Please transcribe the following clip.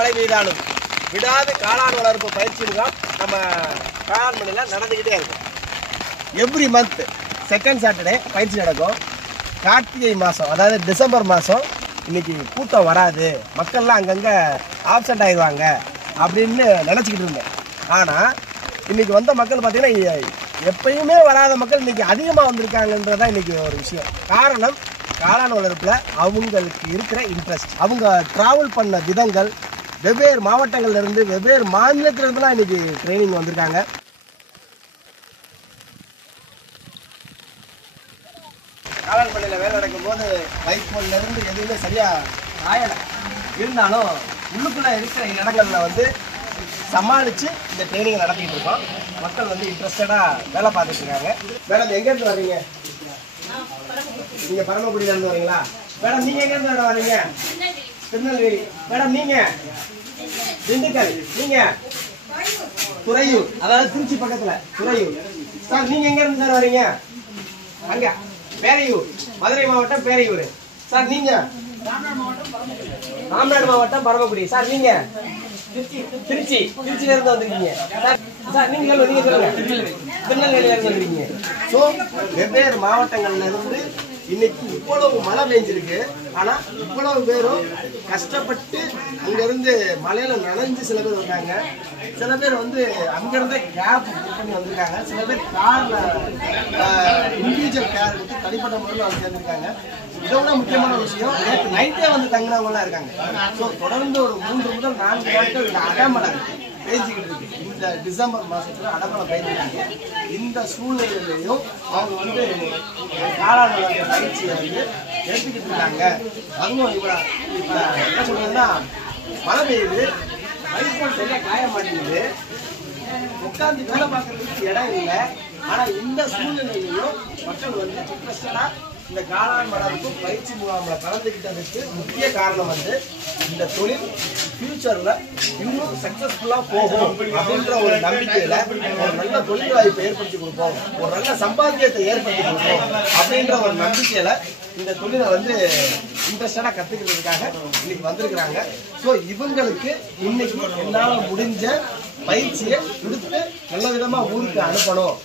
மழை பெய்தாலும் விடாது காளான் வளர்ப்பு பயிற்சி முகாம் நம்ம காளான்மணியில் நடந்துக்கிட்டே இருக்கும். எவ்ரி மந்த் செகண்ட் சாட்டர்டே பயிற்சி நடக்கும். கார்த்திகை மாதம், அதாவது டிசம்பர் மாதம் இன்னைக்கு கூட்டம் வராது, மக்கள்லாம் அங்கங்கே ஆப்சண்ட் ஆயிடுவாங்க அப்படின்னு நினச்சிக்கிட்டு இருந்தேன். ஆனால் இன்னைக்கு வந்த மக்கள் பார்த்தீங்கன்னா எப்பயுமே வராத மக்கள் இன்னைக்கு அதிகமாக வந்திருக்காங்கன்றதான் இன்னைக்கு ஒரு விஷயம். காரணம், காளான் வளர்ப்பில் அவங்களுக்கு இருக்கிற இன்ட்ரெஸ்ட், அவங்க ட்ராவல் பண்ண விதங்கள், வெவ்வேறு மாவட்டங்கள்லேருந்து வெவ்வேறு மாநிலத்திலிருந்துலாம் இன்னைக்கு ட்ரைனிங் வந்திருக்காங்க. காளான் பண்ணையில் வேலை நடக்கும்போது வைக்கோல்லேருந்து எதுவுமே சரியாக ஆயலை, இருந்தாலும் உள்ளுக்குள்ளே இருக்கிற இடங்களில் வந்து சமாளித்து இந்த ட்ரைனிங்கை நடத்திக்கிட்டு இருக்கோம். மக்கள் வந்து இன்ட்ரெஸ்டடாக வேலை பார்த்துட்டு இருக்காங்க. மேடம் எங்கேருந்து வர்றீங்க? நீங்கள் பரமக்குடியிலேருந்து வரீங்களா? மேடம் நீங்கள் எங்கேருந்து வரீங்க? திருநெல்வேலி. மேடம் நீங்கள் திண்டுக்கல். நீங்கள் துறையூர், அதாவது திருச்சி பக்கத்தில் துறையூர். சார் நீங்கள் எங்கேருந்து சார் வரீங்க? அங்கே பேரையூர், மதுரை மாவட்டம் பேரையூர். சார் நீங்கள் ராமநாடு மாவட்டம் பரமக்குடி. சார் நீங்கள் திருச்சியில இருந்து வந்திருக்கீங்க. சார் நீங்க சொல்லுங்க, திருநெல்வேலியில இருந்து வந்திருக்கீங்க. ஸோ வெவ்வேறு மாவட்டங்கள்ல இருந்து இன்னைக்கு இவ்வளவு மழை பெஞ்சிருக்கு. ஆனா இவ்வளவு பேரும் கஷ்டப்பட்டு அங்கிருந்து மழையில நனைஞ்சு சில பேர் வந்தாங்க. சில பேர் வந்து அங்கிருந்தே கேப் புக் பண்ணி வந்திருக்காங்க. சில பேர் கார்ல இண்டிவிஜுவல் கேர் எடுத்து தனிப்பட்ட முறையில் வந்து சேர்ந்துருக்காங்க. இதை விட முக்கியமான விஷயம், நேற்று நைட்டே வந்து தங்கினவங்களாம் இருக்காங்க. ஸோ தொடர்ந்து ஒரு 3 முதல் 4 நாட்கள் இந்த அடமழை பேஞ்சிக்கிட்டு இருக்கு. இந்த டிசம்பர் மாதத்துல அடமழை பெய்ஞ்சிருக்கு. இந்த சூழ்நிலையிலையும் அவங்க வந்து காளான் வளர்ப்பு பயிற்சியை வந்து எடுத்துக்கிட்டு இருக்காங்க. அதுவும் இப்போ என்ன சொல்றதுன்னா, மழை பெய்யுது, வைக்கோல் சரியாக காய மாட்டேங்குது, உட்காந்து வேலை பார்க்கறதுக்கு இடம் இல்லை. ஆனால் இந்த சூழ்நிலையிலையும் மக்கள் வந்து இன்ட்ரெஸ்டடா இந்த காளான் வளர்ப்பு பயிற்சி முகாமில் கலந்துக்கிட்டதுக்கு முக்கிய காரணம் வந்து இந்த தொழில் ஃபியூச்சர்ல இன்னும் சக்சஸ்ஃபுல்லா போகும் அப்படின்ற ஒரு நம்பிக்கையில ஒரு நல்ல தொழில் வாய்ப்பை ஏற்படுத்தி கொடுப்போம், ஒரு நல்ல சம்பாத்தியத்தை ஏற்படுத்தி கொடுப்போம் அப்படின்ற ஒரு நம்பிக்கையில இந்த தொழிலை வந்து இன்ட்ரெஸ்டடா கத்துக்கிறதுக்காக இன்னைக்கு வந்திருக்கிறாங்க. ஸோ இவங்களுக்கு இன்னைக்கு என்னால் முடிஞ்ச பயிற்சியை கொடுத்து நல்ல விதமா ஊருக்கு அனுப்பணும்.